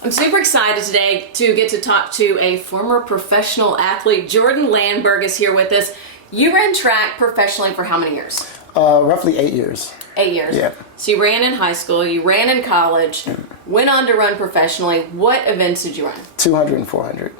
I'm super excited today to get to talk to a former professional athlete. Jordan Landburg is here with us. You ran track professionally for how many years? Roughly 8 years. 8 years. Yeah. So you ran in high school, you ran in college, went on to run professionally. What events did you run? 200 and 400.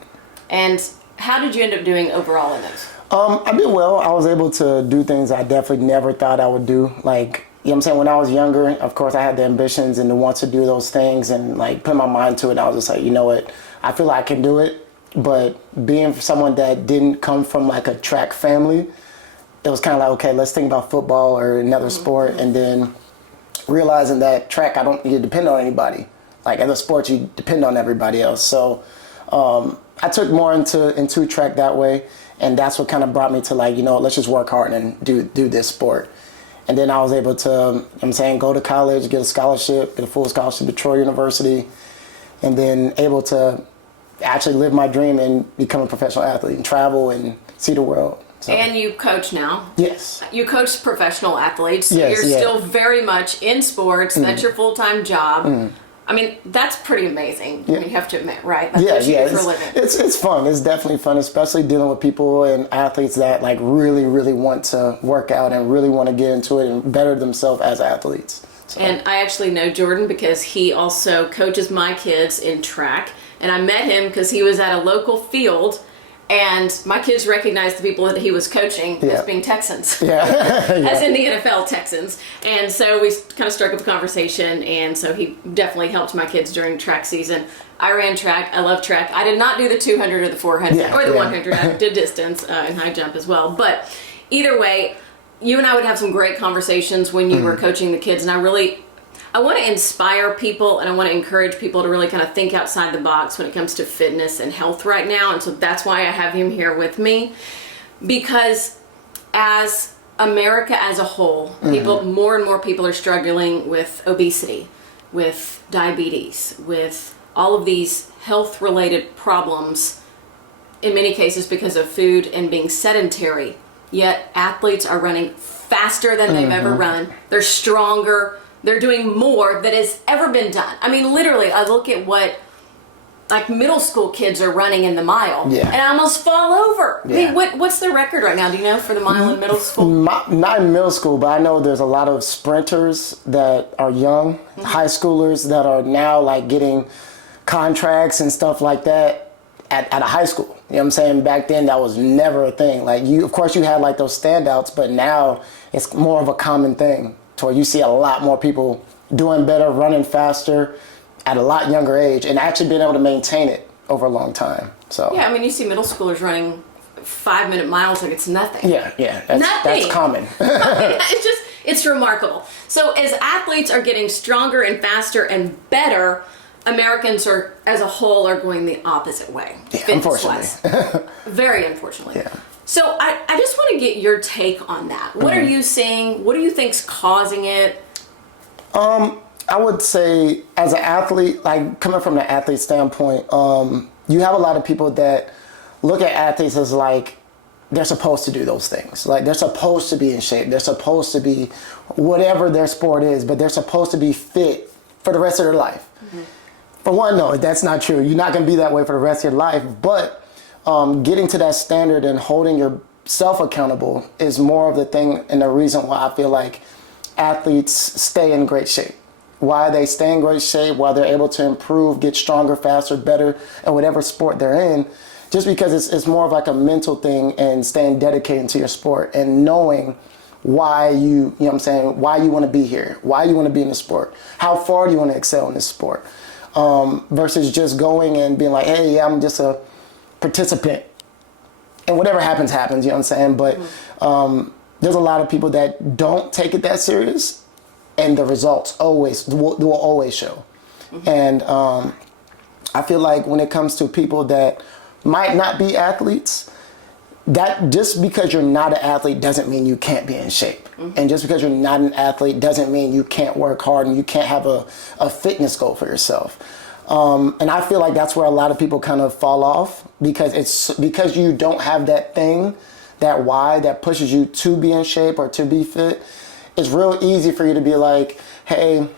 And how did you end up doing overall in those? I did well. I was able to do things I definitely never thought I would do. Like, you know what I'm saying? When I was younger, of course, I had the ambitions and the want to do those things and like put my mind to it. I was just like, you know what? I feel like I can do it. But being someone that didn't come from like a track family, it was kind of like, okay, let's think about football or another sport. And then realizing that track, I don't need to depend on anybody. Like other sports, you depend on everybody else. So I took more into track that way. And that's what kind of brought me to like, you know, let's just work hard and do this sport. And then I was able to, you know what I'm saying, go to college, get a scholarship, get a full scholarship to Troy University, and then able to actually live my dream and become a professional athlete and travel and see the world. So. And you coach now. Yes. You coach professional athletes. So yes, you're still very much in sports. That's your full-time job. I mean, that's pretty amazing. Yeah. I mean, you have to admit, right? That's what you do for a living. It's fun. It's definitely fun, especially dealing with people and athletes that like really want to work out and really want to get into it and better themselves as athletes. So. And I actually know Jordan because he also coaches my kids in track. And I met him because he was at a local field and my kids recognized the people that he was coaching as being Texans. Yeah. As in the NFL Texans. And so we kind of struck up a conversation, and so he definitely helped my kids during track season. I ran track. I love track. I did not do the 200 or the 400 or the 100. I did distance and high jump as well. But either way, you and I would have some great conversations when you were coaching the kids, and I want to inspire people and I want to encourage people to really kind of think outside the box when it comes to fitness and health right now. And so that's why I have him here with me, because as America as a whole, more and more people are struggling with obesity, with diabetes, with all of these health related problems, in many cases because of food and being sedentary. Yet athletes are running faster than they've ever run. They're stronger. They're doing more that has ever been done. I mean, literally, I look at what like middle school kids are running in the mile, and I almost fall over. Yeah. I mean, what's the record right now? Do you know for the mile in middle school? Not in middle school, but I know there's a lot of sprinters that are young, high schoolers that are now like getting contracts and stuff like that at a high school. You know what I'm saying? Back then, that was never a thing. Like of course, you had like those standouts, but now it's more of a common thing. To where you see a lot more people doing better, running faster at a lot younger age, and actually being able to maintain it over a long time. So yeah, I mean, you see middle schoolers running 5-minute miles like it's nothing. Yeah, that's common. It's remarkable. So as athletes are getting stronger and faster and better, Americans are, as a whole, are going the opposite way. Yeah, unfortunately. Very unfortunately. Yeah. So I just want to get your take on that. What are you seeing? What do you think's causing it? I would say as an athlete, like coming from the athlete standpoint, you have a lot of people that look at athletes as like they're supposed to do those things. Like they're supposed to be in shape. They're supposed to be whatever their sport is, but they're supposed to be fit for the rest of their life. For one, no, that's not true. You're not going to be that way for the rest of your life, but getting to that standard and holding yourself accountable is more of the thing and the reason why I feel like athletes stay in great shape. Why they stay in great shape, why they're able to improve, get stronger, faster, better at whatever sport they're in, just because it's more of like a mental thing and staying dedicated to your sport and knowing why you know what I'm saying, why you want to be here, why you want to be in the sport, how far do you want to excel in this sport, versus just going and being like, hey, yeah, I'm just a participant and whatever happens, you know what I'm saying? But there's a lot of people that don't take it that serious and the results will always show. And I feel like when it comes to people that might not be athletes, that just because you're not an athlete doesn't mean you can't be in shape. And just because you're not an athlete doesn't mean you can't work hard and you can't have a fitness goal for yourself. And I feel like that's where a lot of people kind of fall off because you don't have that thing, that why that pushes you to be in shape or to be fit. It's real easy for you to be like, hey,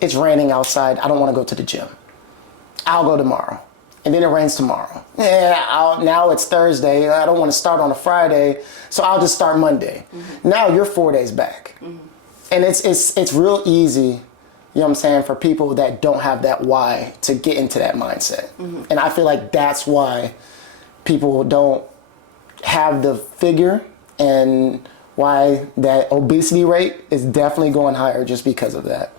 it's raining outside. I don't want to go to the gym. I'll go tomorrow. And then it rains tomorrow. Yeah, now it's Thursday. I don't want to start on a Friday, so I'll just start Monday. Now you're 4 days back. And it's real easy, you know what I'm saying, for people that don't have that why to get into that mindset. And I feel like that's why people don't have the figure, and why that obesity rate is definitely going higher just because of that.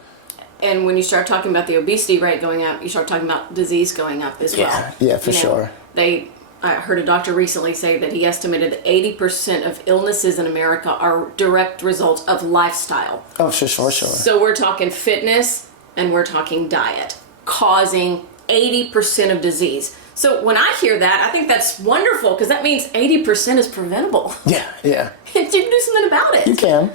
And when you start talking about the obesity rate going up, you start talking about disease going up as well. Yeah, for sure. I heard a doctor recently say that he estimated that 80% of illnesses in America are direct results of lifestyle. Oh, sure. So we're talking fitness and we're talking diet, causing 80% of disease. So when I hear that, I think that's wonderful, because that means 80% is preventable. Yeah. You can do something about it. You can.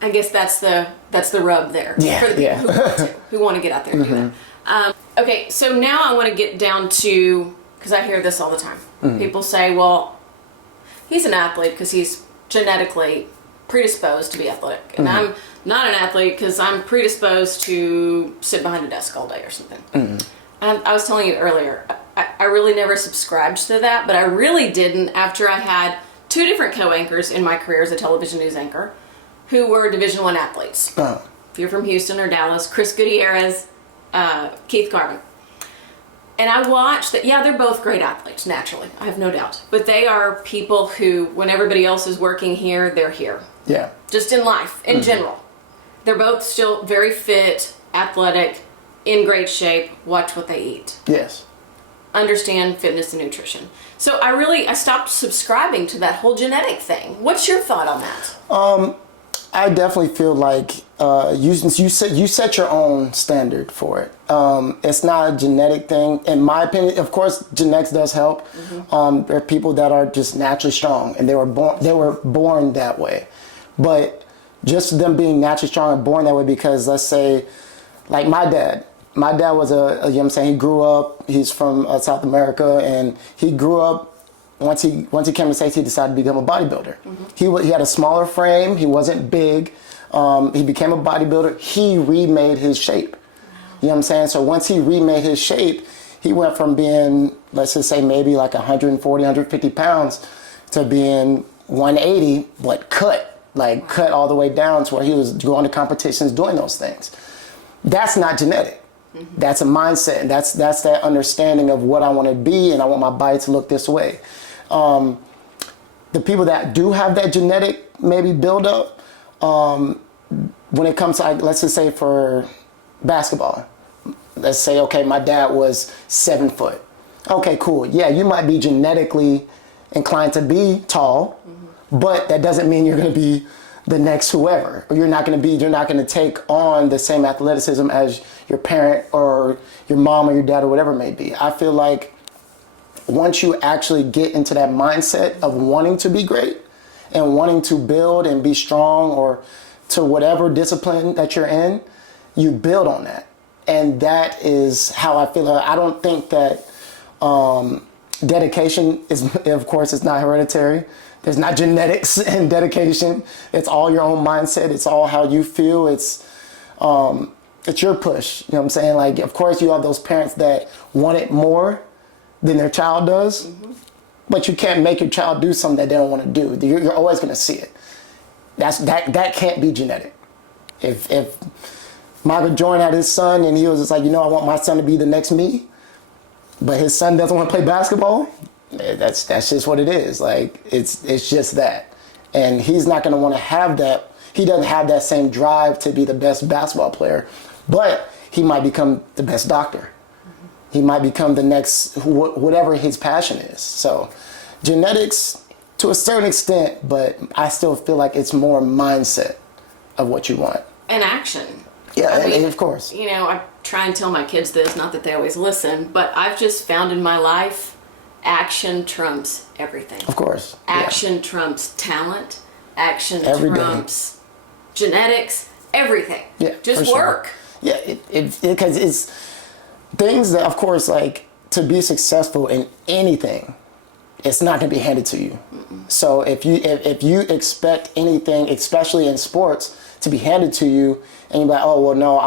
I guess that's the rub there for the people who want to get out there and do that. Okay, so now I want to get down to, because I hear this all the time. People say, well, he's an athlete because he's genetically predisposed to be athletic. And I'm not an athlete because I'm predisposed to sit behind a desk all day or something. And I was telling you earlier, I really never subscribed to that, but I really didn't after I had 2 different co-anchors in my career as a television news anchor who were Division I athletes. If you're from Houston or Dallas, Chris Gutierrez, Keith Garvin. And I watched that, they're both great athletes, naturally, I have no doubt. But they are people who, when everybody else is working here, they're here. Yeah. Just in life, in general. They're both still very fit, athletic, in great shape, watch what they eat. Yes. Understand fitness and nutrition. So I stopped subscribing to that whole genetic thing. What's your thought on that? I definitely feel like you set your own standard for it. It's not a genetic thing, in my opinion. Of course, genetics does help. There are people that are just naturally strong, and they were born that way. But just them being naturally strong and born that way, because let's say, like my dad was you know what I'm saying, he grew up. He's from South America, and he grew up. Once he came to the States, he decided to become a bodybuilder. He had a smaller frame. He wasn't big. He became a bodybuilder. He remade his shape. You know what I'm saying? So once he remade his shape, he went from being, let's just say, maybe like 140, 150 pounds to being 180, but cut all the way down to where he was going to competitions doing those things. That's not genetic. That's a mindset. And that's that understanding of what I want to be, and I want my body to look this way. The people that do have that genetic maybe build up, when it comes to, like, let's just say for basketball, let's say, okay, my dad was 7 foot. Okay, cool. Yeah, you might be genetically inclined to be tall, but that doesn't mean you're going to be the next whoever, or you're not going to take on the same athleticism as your parent or your mom or your dad or whatever it may be. I feel like once you actually get into that mindset of wanting to be great and wanting to build and be strong, or to whatever discipline that you're in, you build on that. And that is how I feel. I don't think that dedication is, of course, it's not hereditary. There's not genetics and dedication. It's all your own mindset. It's all how you feel. It's your push. You know what I'm saying? Like, of course, you have those parents that want it more than their child does, but you can't make your child do something that they don't want to do. You're always going to see it. That can't be genetic. If Michael Jordan had his son and he was just like, I want my son to be the next me, but his son doesn't want to play basketball, that's just what it is. Like, it's just that. And he's not going to want to have that. He doesn't have that same drive to be the best basketball player, but he might become the best doctor. He might become the next, whatever his passion is. So genetics to a certain extent, but I still feel like it's more mindset of what you want. And action. Yeah, I mean, of course. I try and tell my kids this, not that they always listen, but I've just found in my life, action trumps everything. Of course. Action trumps talent. Action Every trumps genetics. Everything. Yeah, just work. Sure. Yeah, because it's things that, of course, like, to be successful in anything, it's not going to be handed to you. So if you expect anything, especially in sports, to be handed to you, and you're like, oh well, no,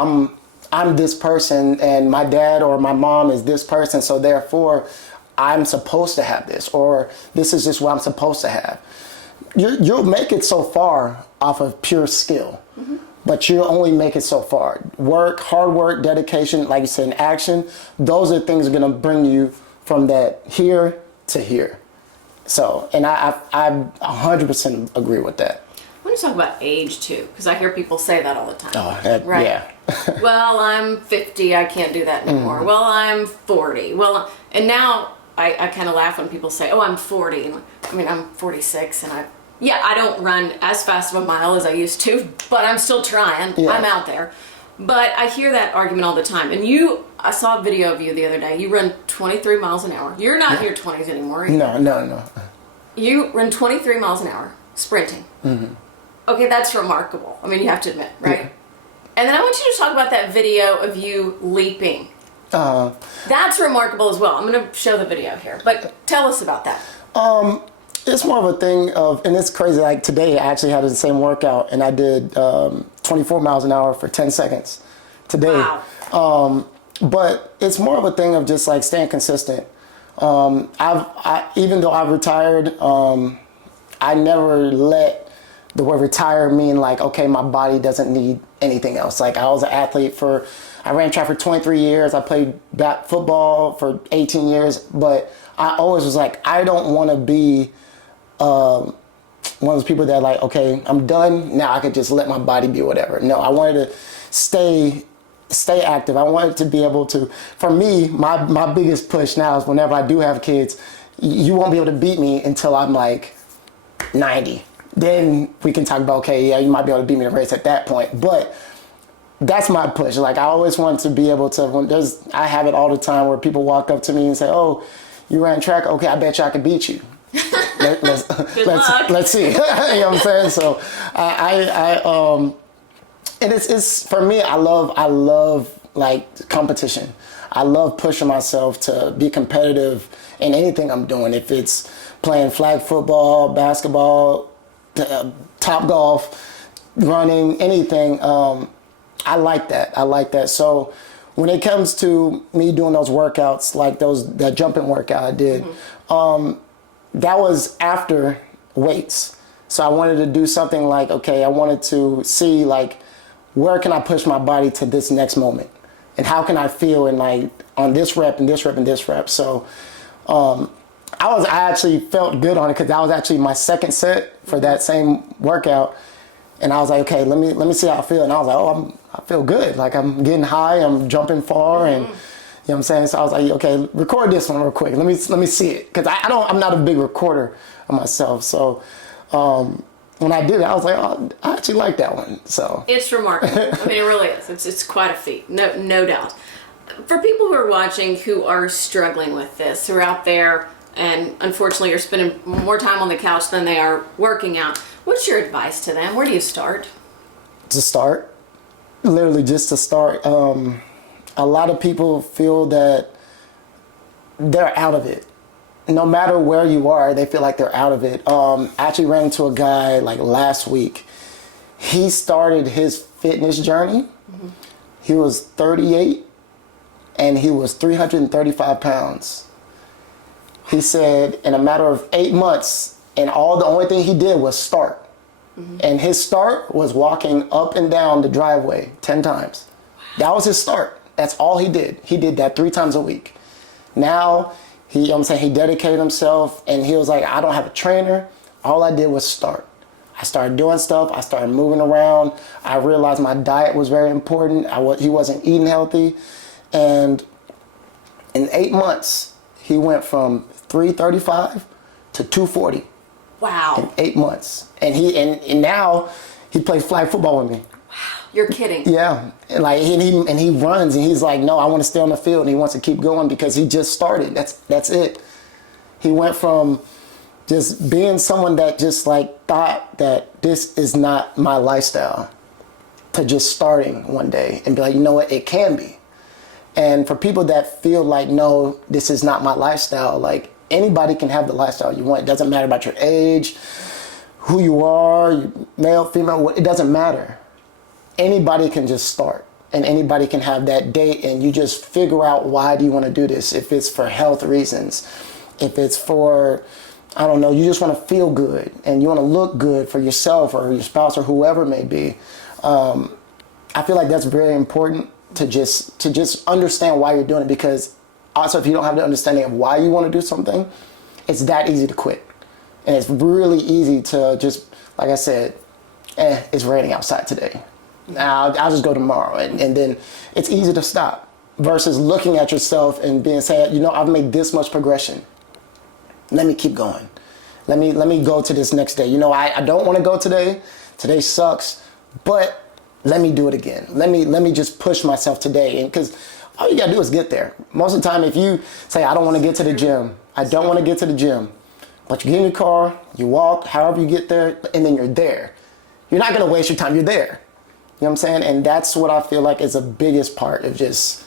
I'm this person and my dad or my mom is this person, so therefore I'm supposed to have this, or this is just what I'm supposed to have. You'll make it so far off of pure skill, but you'll only make it so far. Hard work, dedication, like you said, in action, those are things that are going to bring you from that here to here. So, and I 100% agree with that. I want to talk about age too, because I hear people say that all the time. Oh, right? Yeah. Well, I'm 50, I can't do that anymore. Well, I'm 40. Well, and now I kind of laugh when people say, oh, I'm 40. I mean, I'm 46, and I don't run as fast of a mile as I used to, but I'm still trying. Yeah. I'm out there. But I hear that argument all the time. And I saw a video of you the other day. You run 23 miles an hour. You're not in your 20s anymore. No. You run 23 miles an hour sprinting. Okay, that's remarkable. I mean, you have to admit, right? Yeah. And then I want you to talk about that video of you leaping. That's remarkable as well. I'm going to show the video here, but tell us about that. It's more of a thing of, and it's crazy, like today I actually had the same workout and I did 24 miles an hour for 10 seconds today. Wow. But it's more of a thing of just like staying consistent. Even though I've retired, I never let the word retire mean like, okay, my body doesn't need anything else. Like I was an athlete I ran track for 23 years. I played football for 18 years, but I always was like, I don't want to be one of those people that like, okay, I'm done. Now I could just let my body be whatever. No, I wanted to stay active. I wanted to be able to, for me, my biggest push now is whenever I do have kids, you won't be able to beat me until I'm like 90. Then we can talk about, okay, yeah, you might be able to beat me in a race at that point. But that's my push. Like I always want to be able to, I have it all the time where people walk up to me and say, oh, you ran track? Okay, I bet you I could beat you. Let's see. You know what I'm saying? So and it's for me, I love like competition. I love pushing myself to be competitive in anything I'm doing. If it's playing flag football, basketball, top golf, running, anything, I like that. So when it comes to me doing those workouts, like that jumping workout I did, that was after weights. So I wanted to do something like, okay, I wanted to see like, where can I push my body to this next moment? And how can I feel in like on this rep and this rep and this rep? So I actually felt good on it because that was actually my second set for that same workout. And I was like, okay, let me see how I feel. And I was like, oh, I feel good. Like I'm getting high, I'm jumping far, and you know what I'm saying? So I was like, okay, record this one real quick. Let me see it. Because I'm not a big recorder of myself. So when I did it, I was like, oh, I actually like that one. So it's remarkable. I mean, it really is. It's quite a feat, no doubt. For people who are watching who are struggling with this, who are out there and unfortunately are spending more time on the couch than they are working out, what's your advice to them? Where do you start? To start, literally just to start. A lot of people feel that they're out of it. No matter where you are, they feel like they're out of it. I actually ran into a guy like last week. He started his fitness journey. He was 38 and he was 335 pounds. He said in a matter of 8 months, and the only thing he did was start. And his start was walking up and down the driveway 10 times. That was his start. That's all he did. He did that 3 times a week. Now, he dedicated himself, and he was like, I don't have a trainer. All I did was start. I started doing stuff. I started moving around. I realized my diet was very important. He wasn't eating healthy. And in 8 months, he went from 335 to 240. Wow. In 8 months. And now he plays flag football with me. Wow. You're kidding. Yeah. And he runs and he's like, no, I want to stay on the field, and he wants to keep going because he just started. That's it. He went from just being someone that just like thought that this is not my lifestyle to just starting one day and be like, you know what, it can be. And for people that feel like, no, this is not my lifestyle, like anybody can have the lifestyle you want. It doesn't matter about your age, who you are, male, female, it doesn't matter. Anybody can just start. and anybody can have that date, and you just figure out why do you want to do this. If it's for health reasons, if it's for, I don't know, you just want to feel good and you want to look good for yourself or your spouse or whoever it may be. I feel like that's very important to just understand why you're doing it, because also if you don't have the understanding of why you want to do something, it's that easy to quit. And it's really easy to just, like I said, it's raining outside today. I'll just go tomorrow. And then it's easy to stop versus looking at yourself and being saying, I've made this much progression. Let me keep going. Let me go to this next day. I don't want to go today. Today sucks, but let me do it again. Let me just push myself today. And because all you got to do is get there. Most of the time, if you say, I don't want to get to the gym, I don't want to get to the gym, but you get in your car, you walk, however you get there, and then you're there. You're not going to waste your time. You're there. You know what I'm saying? And that's what I feel like is the biggest part of just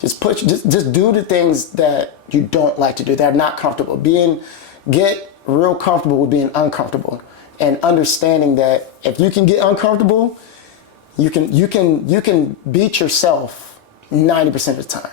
do the things that you don't like to do, that are not comfortable. Get real comfortable with being uncomfortable, and understanding that if you can get uncomfortable, you can beat yourself 90% of the time.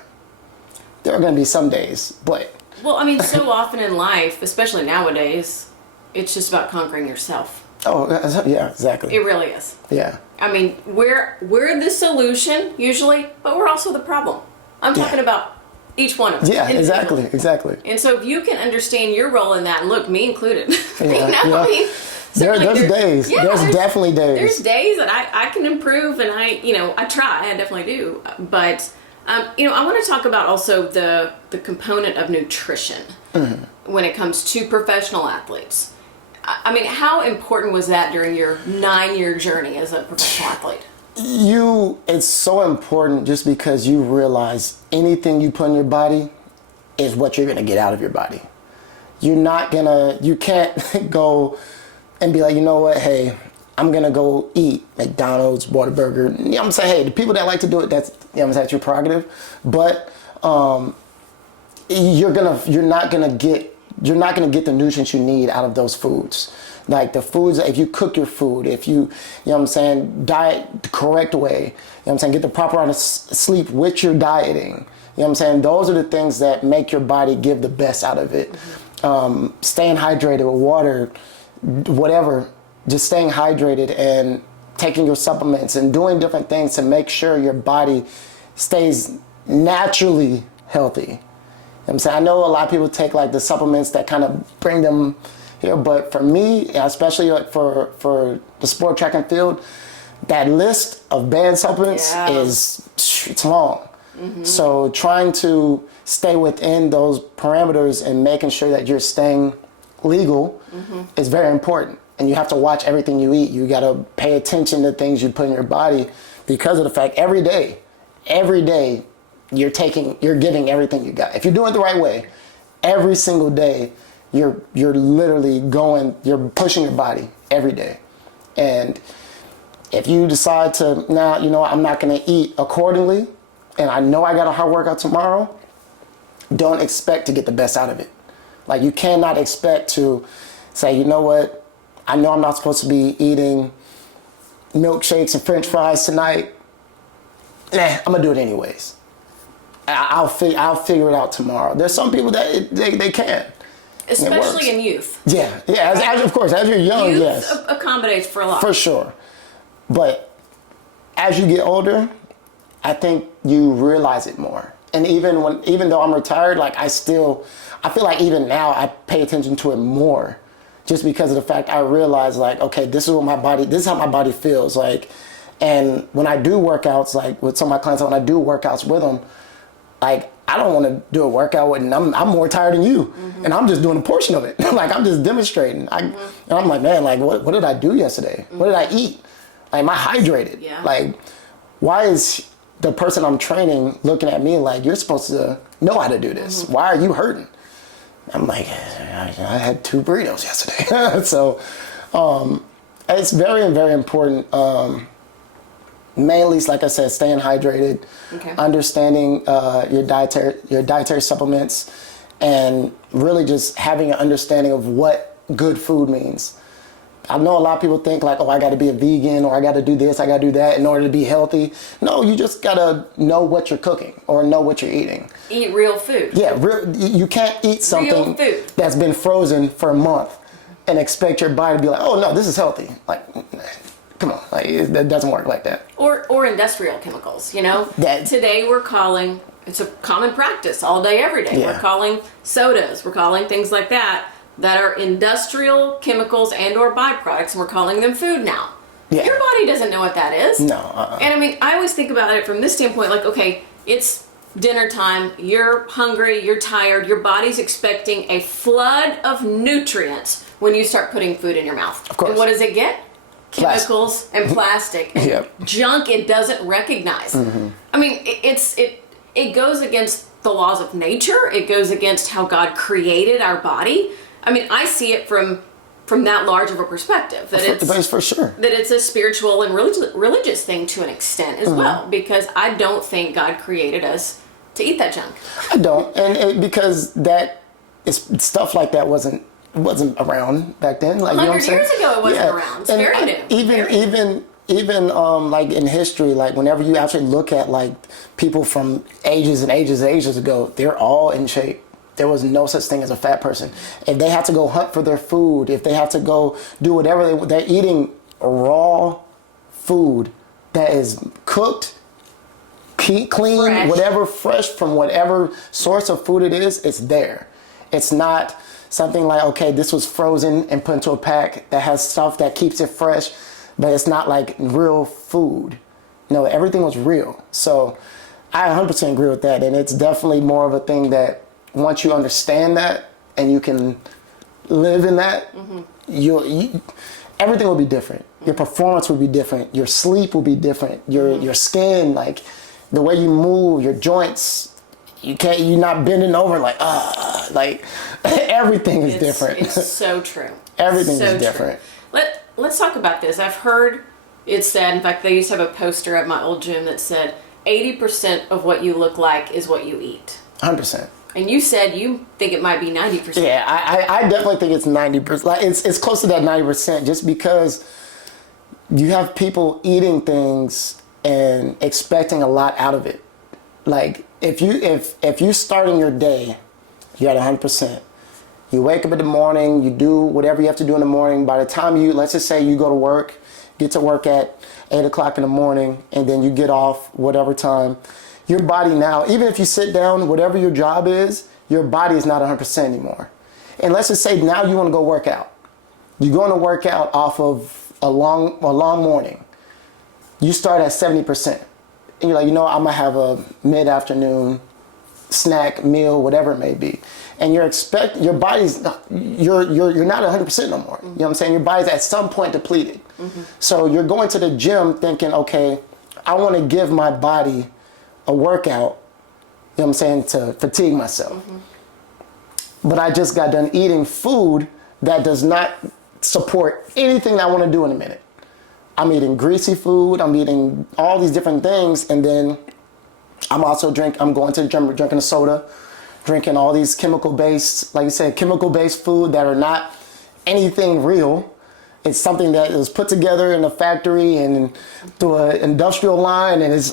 There are going to be some days, but well, I mean, so often in life, especially nowadays, it's just about conquering yourself. Oh, yeah, exactly. It really is. Yeah. I mean, we're the solution usually, but we're also the problem. I'm talking about each one of us. Yeah, exactly. And so if you can understand your role in that, and look, me included. Yeah, I mean, there's days. Yeah, there's definitely days. There's days that I can improve, and I try. I definitely do. But I want to talk about also the component of nutrition when it comes to professional athletes. I mean, how important was that during your 9-year journey as a professional athlete? It's so important just because you realize anything you put in your body is what you're going to get out of your body. You can't go and be like, you know what, hey, I'm going to go eat McDonald's, Whataburger. You know what I'm saying? Hey, the people that like to do it, that's your prerogative. But you're not going to get the nutrients you need out of those foods. Like the foods, if you cook your food, if you know what I'm saying, diet the correct way, you know what I'm saying, get the proper amount of sleep with your dieting. You know what I'm saying? Those are the things that make your body give the best out of it. Staying hydrated with water, whatever, just staying hydrated and taking your supplements and doing different things to make sure your body stays naturally healthy. You know what I'm saying? I know a lot of people take like the supplements that kind of bring them here, but for me, especially for the sport, track and field, that list of banned supplements it's long. Mm-hmm. So trying to stay within those parameters and making sure that you're staying legal is very important. And you have to watch everything you eat. You got to pay attention to things you put in your body because of the fact every day, you're giving everything you got. If you're doing it the right way, every single day, you're literally you're pushing your body every day. And if you decide to, I'm not going to eat accordingly, and I know I got a hard workout tomorrow, don't expect to get the best out of it. Like, you cannot expect to say, you know what, I know I'm not supposed to be eating milkshakes and French fries tonight. I'm going to do it anyways. I'll figure it out tomorrow. There's some people that they can. Especially in youth. Yeah. Of course, as you're young, youth accommodates for a lot. For sure. But as you get older, I think you realize it more. And even though I'm retired, like I feel like even now I pay attention to it more, just because of the fact I realize, like, okay, this is how my body feels like. And when I do workouts, like with some of my clients, when I do workouts with them, like, I don't want to do a workout with, and I'm more tired than you, and I'm just doing a portion of it. Like, I'm just demonstrating. And I'm like, man, like, what did I do yesterday? What did I eat? Like, am I hydrated? Yeah. Like, why is the person I'm training looking at me like, you're supposed to know how to do this? Why are you hurting? I'm like, I had 2 burritos yesterday. So it's very, very important. Mainly, like I said, staying hydrated, understanding your dietary supplements, and really just having an understanding of what good food means. I know a lot of people think like, oh, I got to be a vegan or I got to do this, I got to do that in order to be healthy. No, you just got to know what you're cooking or know what you're eating. Eat real food. Yeah, you can't eat something that's been frozen for a month and expect your body to be like, oh no, this is healthy. Like, come on, like that doesn't work like that. Or industrial chemicals, you know? Today we're calling, it's a common practice all day, every day. Yeah. We're calling sodas, we're calling things like that are industrial chemicals and or byproducts, and we're calling them food now. Yeah. Your body doesn't know what that is. No. And I mean, I always think about it from this standpoint, like, okay, it's dinner time, you're hungry, you're tired, your body's expecting a flood of nutrients when you start putting food in your mouth. Of course. And what does it get? Chemicals and plastic and yep. junk it doesn't recognize. Mm-hmm. I mean, it goes against the laws of nature. It goes against how God created our body. I mean, I see it from that large of a perspective. That for sure. That it's a spiritual and religious thing to an extent as well, because I don't think God created us to eat that junk. I don't, and because that is stuff like that wasn't around back then. Like 100 years ago, it wasn't around. It's very new. Even like in history, like whenever you actually look at like people from ages and ages and ages ago, they're all in shape. There was no such thing as a fat person. If they have to go hunt for their food, if they have to go do whatever, they're eating raw food that is cooked, clean, fresh. Whatever fresh from whatever source of food it is, it's there. It's not something like, okay, this was frozen and put into a pack that has stuff that keeps it fresh, but it's not like real food. No, everything was real. So I 100% agree with that. And it's definitely more of a thing that once you understand that and you can live in that, everything will be different. Your performance will be different. Your sleep will be different. Your skin, like the way you move, your joints, you're not bending over like everything is different. It's so true. Everything is different. Let's talk about this. I've heard it said, in fact, they used to have a poster at my old gym that said 80% of what you look like is what you eat. 100%. And you said you think it might be 90%. Yeah, I definitely think it's 90%. Like it's close to that 90% just because you have people eating things and expecting a lot out of it. Like if you starting your day, you're at 100%. You wake up in the morning, you do whatever you have to do in the morning. By the time let's just say you go to work, get to work at 8 o'clock in the morning, and then you get off whatever time. Your body now, even if you sit down, whatever your job is, your body is not 100% anymore. And let's just say now you want to go work out. You're going to work out off of a long morning. You start at 70%. And you're like, I'm going to have a mid-afternoon snack, meal, whatever it may be. And your body's, you're not 100% no more. You know what I'm saying? Your body's at some point depleted. Mm-hmm. So you're going to the gym thinking, okay, I want to give my body a workout, you know what I'm saying, to fatigue myself. Mm-hmm. But I just got done eating food that does not support anything that I want to do in a minute. I'm eating greasy food, I'm eating all these different things, and then I'm going to the gym drinking a soda, drinking all these chemical-based, like you said, chemical-based food that are not anything real. It's something that is put together in a factory and through an industrial line and it's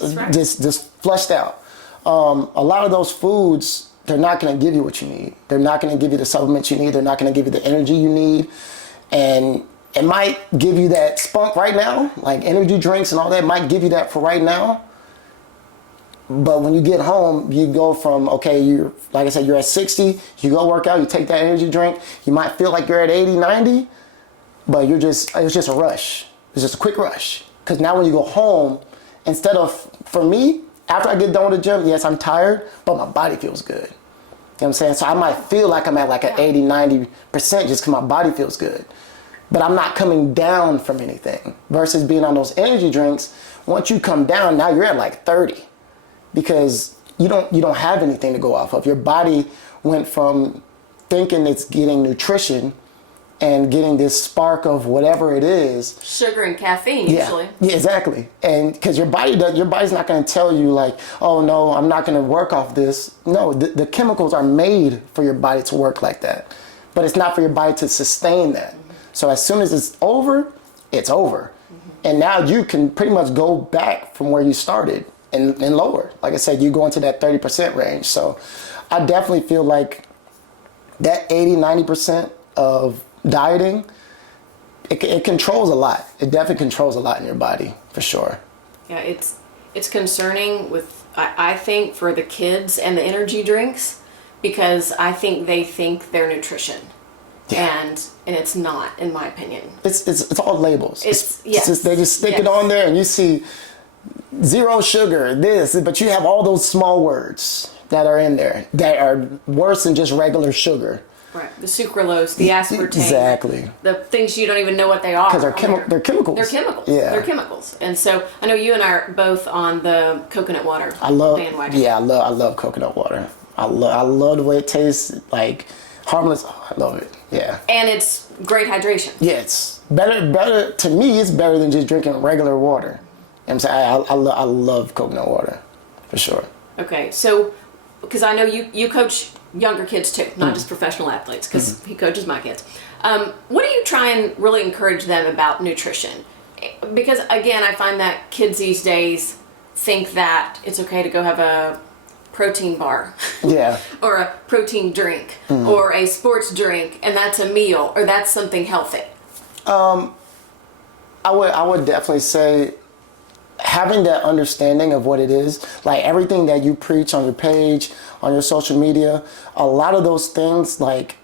just flushed out. A lot of those foods, they're not going to give you what you need. They're not going to give you the supplements you need. They're not going to give you the energy you need. And it might give you that spunk right now, like energy drinks and all that might give you that for right now. But when you get home, you go from, okay, like I said, you're at 60, you go work out, you take that energy drink, you might feel like you're at 80, 90, but it's just a rush. It's just a quick rush. Because now when you go home, instead of, for me, after I get done with the gym, yes, I'm tired, but my body feels good. You know what I'm saying? So I might feel like I'm at like an 80, 90% just because my body feels good. But I'm not coming down from anything. Versus being on those energy drinks, once you come down, now you're at like 30. Because you don't have anything to go off of. Your body went from thinking it's getting nutrition and getting this spark of whatever it is. Sugar and caffeine, usually. Yeah, exactly. And because your body's not going to tell you like, oh no, I'm not going to work off this. No, the chemicals are made for your body to work like that. But it's not for your body to sustain that. So as soon as it's over, it's over. And now you can pretty much go back from where you started and lower. Like I said, you go into that 30% range. So I definitely feel like that 80-90% of dieting, it controls a lot. It definitely controls a lot in your body, for sure. Yeah, it's concerning with, I think, for the kids and the energy drinks, because I think they think they're nutrition. Yeah. And it's not, in my opinion. It's all labels. Yes. They just stick it on there, and you see 0 sugar, this, but you have all those small words that are in there that are worse than just regular sugar. Right. The sucralose, the aspartame. Exactly. The things you don't even know what they are. Because they're chemicals. They're chemicals. Yeah. They're chemicals. And so I know you and I are both on the coconut water bandwagon. Yeah, I love coconut water. I love the way it tastes, like harmless. Oh, I love it. Yeah. And it's great hydration. Yeah, it's better to me. It's better than just drinking regular water. You know what I'm saying? I love coconut water, for sure. Okay, so because I know you coach younger kids too, not just professional athletes, because he coaches my kids. What do you try and really encourage them about nutrition? Because again, I find that kids these days think that it's okay to go have a protein bar, yeah, or a protein drink, or a sports drink, and that's a meal, or that's something healthy. I would definitely say having that understanding of what it is, like everything that you preach on your page, on your social media, a lot of those things, like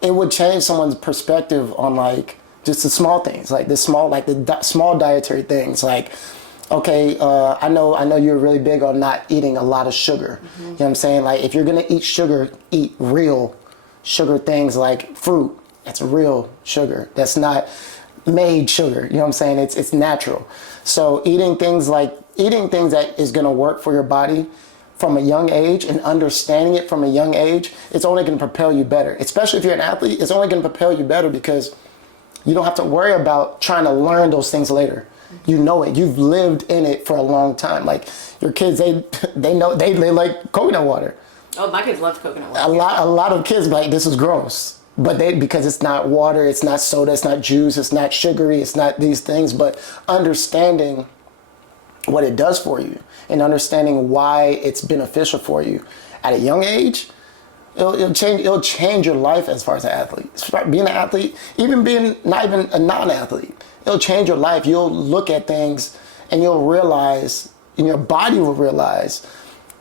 it would change someone's perspective on like just the small things, like the small dietary things, like. Okay, I know you're really big on not eating a lot of sugar. You know what I'm saying? Like, if you're gonna eat sugar, eat real sugar things like fruit. That's real sugar. That's not made sugar. You know what I'm saying? It's natural. So eating things that is gonna work for your body from a young age and understanding it from a young age, it's only gonna propel you better. Especially if you're an athlete, it's only gonna propel you better because you don't have to worry about trying to learn those things later. You know it. You've lived in it for a long time. Like your kids, they know they like coconut water. Oh, my kids love coconut water. A lot of kids be like, this is gross, but because it's not water, it's not soda, it's not juice, it's not sugary, it's not these things. But understanding what it does for you and understanding why it's beneficial for you at a young age, it'll change your life as far as an athlete. Being an athlete, even being not even a non-athlete. It'll change your life. You'll look at things and you'll realize, and your body will realize,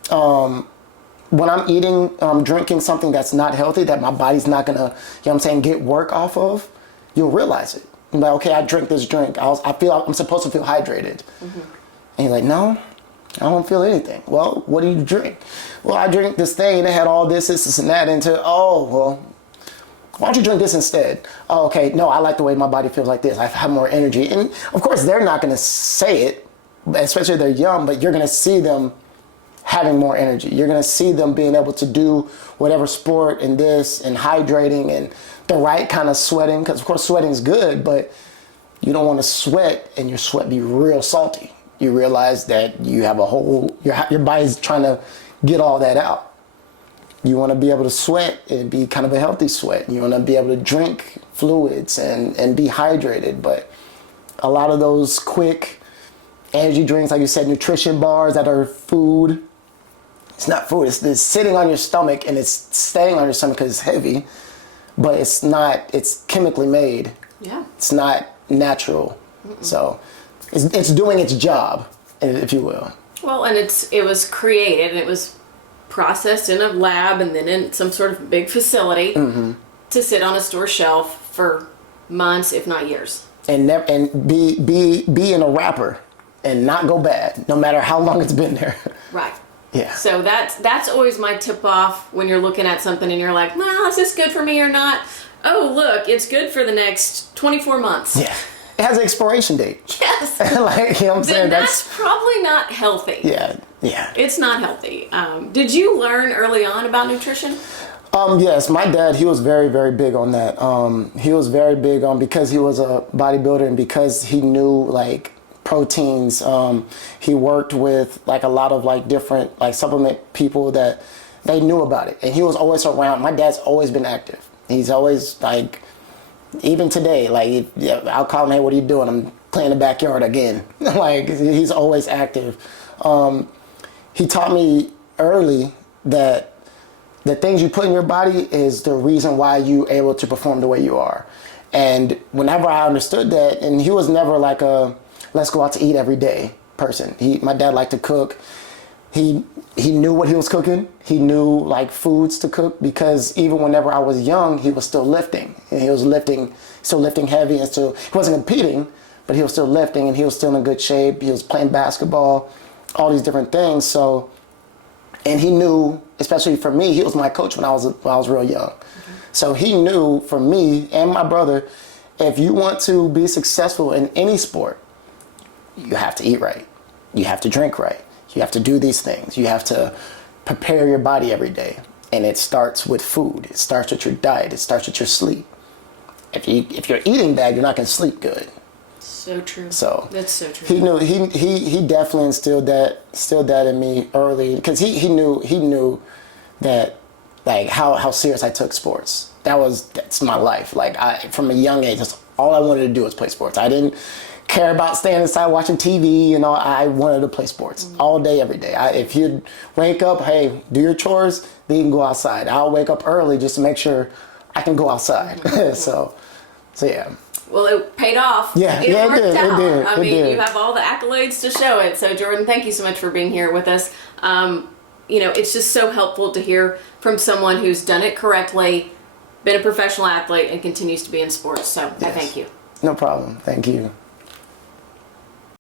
when I'm eating, drinking something that's not healthy, that my body's not gonna, you know what I'm saying, get work off of, you'll realize it. You're like, okay, I drink this drink. I feel I'm supposed to feel hydrated. And you're like, no, I don't feel anything. Well, what do you drink? Well, I drink this thing that had all this, and that into, oh, well, why don't you drink this instead? Oh, okay, no, I like the way my body feels like this. I have more energy. And of course, they're not going to say it, especially if they're young, but you're going to see them having more energy. You're going to see them being able to do whatever sport and this and hydrating and the right kind of sweating. Because, of course, sweating is good, but you don't want to sweat and your sweat be real salty. You realize that you have your body's trying to get all that out. You want to be able to sweat and be kind of a healthy sweat. You want to be able to drink fluids and be hydrated. But a lot of those quick energy drinks, like you said, nutrition bars that are food, it's not food. It's sitting on your stomach and it's staying on your stomach because it's heavy. But it's not, it's chemically made. Yeah. It's not natural. So it's doing its job, if you will. Well, and it was created, and it was processed in a lab and then in some sort of big facility to sit on a store shelf for months, if not years. And be in a wrapper and not go bad, no matter how long it's been there. Right. Yeah. So that's always my tip off when you're looking at something and you're like, well, is this good for me or not? Oh, look, it's good for the next 24 months. Yeah. It has an expiration date. Yes. Like, you know what I'm saying? That's probably not healthy. Yeah. Yeah. It's not healthy. Did you learn early on about nutrition? Yes, my dad, he was very, very big on that. He was very big on, because he was a bodybuilder and because he knew like proteins, he worked with like a lot of like different like supplement people that they knew about it. And he was always around. My dad's always been active. He's always like Even today, like, I'll call him, hey, what are you doing? I'm playing the backyard again. Like, he's always active. He taught me early that the things you put in your body is the reason why you're able to perform the way you are. And whenever I understood that, and he was never like a let's go out to eat every day person. My dad liked to cook. He knew what he was cooking. He knew like foods to cook, because even whenever I was young, he was still lifting. And he was still lifting heavy, and still, he wasn't competing, but he was still lifting, and he was still in good shape. He was playing basketball, all these different things. So, and he knew, especially for me, he was my coach when I was real young. Mm-hmm. So he knew for me and my brother, if you want to be successful in any sport, you have to eat right. You have to drink right. You have to do these things. You have to prepare your body every day. And it starts with food. It starts with your diet. It starts with your sleep. If you're eating bad, you're not going to sleep good. So true. So that's so true. He knew he definitely instilled that in me early, because he knew that, like, how serious I took sports. That's my life. Like, from a young age, that's all I wanted to do was play sports. I didn't care about staying inside watching TV. I wanted to play sports all day, every day. If you'd wake up, hey, do your chores, then you can go outside. I'll wake up early just to make sure I can go outside. so yeah. Well, it paid off. Yeah, It it did. I mean, you have all the accolades to show it. So, Jordan, thank you so much for being here with us. It's just so helpful to hear from someone who's done it correctly, been a professional athlete, and continues to be in sports. So, I thank you. No problem. Thank you.